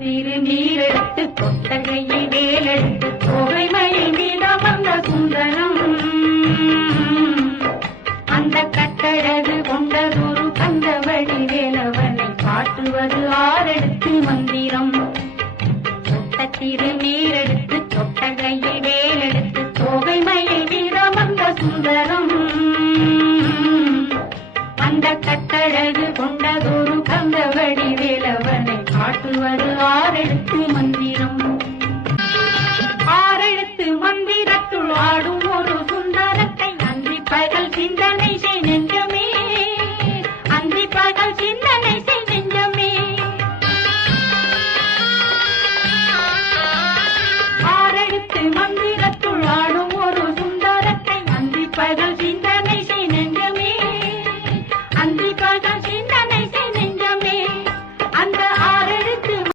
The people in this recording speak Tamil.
திருநீரெடுத்து கொட்டகையை வேலெடுத்து தொகைமையில் மீதம் வந்த சுந்தரம் அந்த கட்டழகு கொண்டதொரு கந்தவடி வேலவனை காட்டுவது ஆரெடுத்து மந்திரம் திருநீரெடுத்து கொட்டகையை வேலெடுத்து தொகைமையில் மீதம் வந்த சுந்தரம் அந்த கட்டழகு கொண்டதொரு கந்தவடி வேலவனை காட்டுவது ஆரெடுத்து மந்திரம்